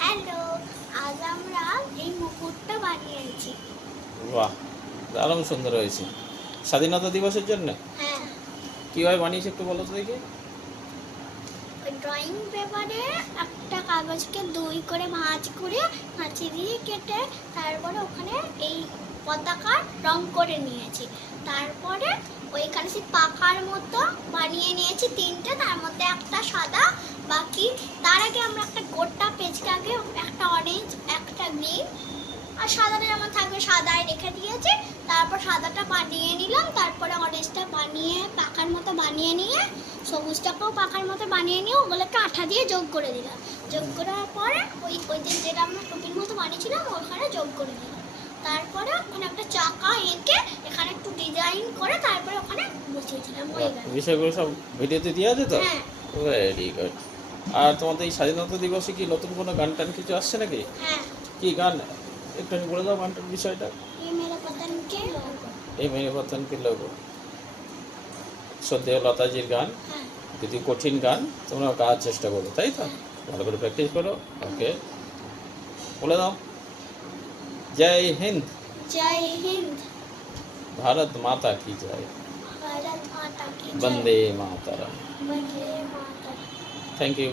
Hello, আজ আমরা এই মুকুটটা বানিয়েছি। বাহ, দারুণ সুন্দর হয়েছে। স্বাধীনতা দিবসের জন্য হ্যাঁ, কীভাবে বানিয়েছে একটু বলো তো দেখি। ওই ড্রয়িং পেপারে একটা কাগজকে দুই করে ভাঁজ করে কাঁচি দিয়ে কেটে তারপরে ওখানে এই পতাকার রং করে নিয়েছি। তারপরে ওইখানে সেই পাখার মতো বানিয়ে নিয়েছি তিনটে, তার মধ্যে একটা সাদা, বাকি তার আগে আমরা একটা গোটা পেজকে আগে একটা অরেঞ্জ একটা গ্রিন আর সাদাটা যেমন থাকবে সাদায় রেখে দিয়েছি। তারপর সাদাটা বানিয়ে নিলাম, তারপরে অরেঞ্জটা বানিয়ে পাখার মতো বানিয়ে নিয়ে সবুজটাকেও পাখার মতো বানিয়ে নিয়ে ওগুলোকে আঠা দিয়ে যোগ করে দিলাম। যোগ করার পরে ওই ওই যে যেটা আমরা টুপির মতো বানিয়েছিলাম ওখানে যোগ করে দিলাম। তারপরে ওখানে একটা চাকা এঁকে এখানে একটু ডিজাইন করে তারপরে ওখানে বসিয়েছিলাম। হয়ে গেল। বিষয়গুলো সব ভিডিওতে দেওয়া আছে তো? হ্যাঁ ভেরি গুড। আর তোমাদের এই স্বাধীনতা দিবসে কি নতুন কোনো গান টান কিছু আসছে নাকি? হ্যাঁ, কি গান একটু বলে দাও গানটার বিষয়টা। ये मेरा पतन के लोगो। এই মেয়ে বতন কি লোগো, শ্রদ্ধেয় লতাজির গান। হ্যাঁ, যদি কঠিন গান তোমরা গাওয়ার চেষ্টা করো, তাই তো? ভালো করে প্র্যাকটিস করো। ওকে, বলে দাও। জয় হিন্দ, जय हिंद, भारत माता की जय, भारत माता की जय, वंदे मातरम। वंदे मातरम। Thank you.